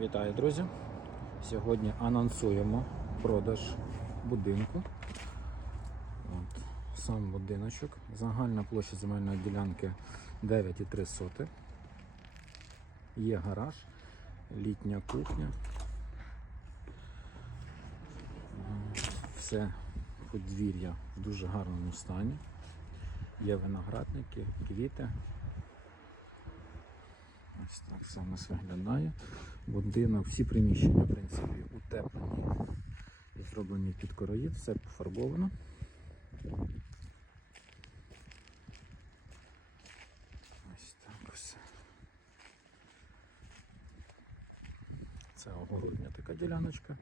Вітаю, друзі! Сьогодні анонсуємо продаж будинку. От, сам будиночок. Загальна площа земельної ділянки 9,3 соти. Є гараж, літня кухня. Все подвір'я в дуже гарному стані. Є виноградники, квіти. Ось так це у нас виглядає. Будинок, всі приміщення, в принципі, утеплені і зроблені під короїд, все пофарбовано. Ось так ось. Це огородня така діляночка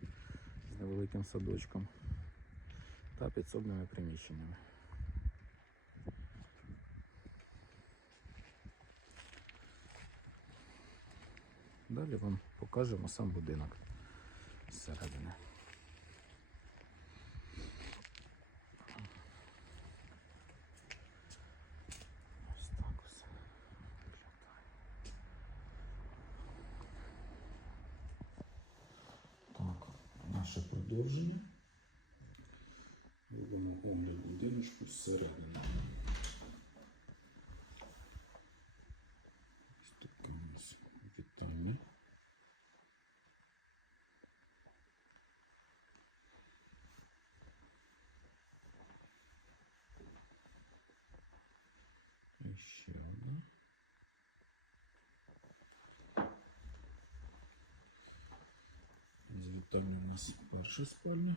з невеликим садочком та підсобними приміщеннями. Далі вам покажемо сам будинок зсередини. Ось так ось виглядає. Так, наше продовження. Робимо огляд будиночку зсередини. Ще одна. З вітальні у нас перша спальня.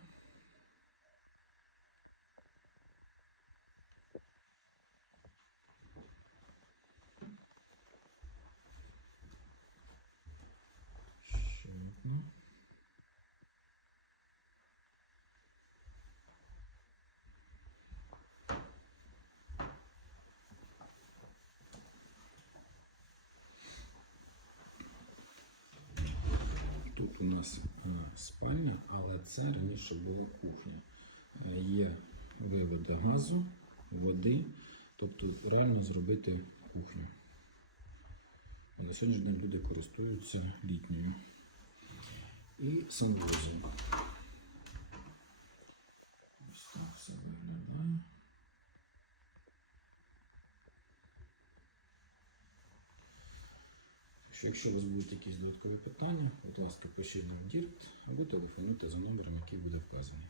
Ще одна. Тут у нас е, спальня, але це раніше була кухня. Е, Є виводи газу, води, тобто реально зробити кухню. На сьогоднішній день люди користуються літньою. І санвузол. Ось так все виглядає. Що Якщо у вас будуть якісь додаткові питання, будь ласка, пишіть нам в Дірект або телефонуйте за номером, який буде вказаний.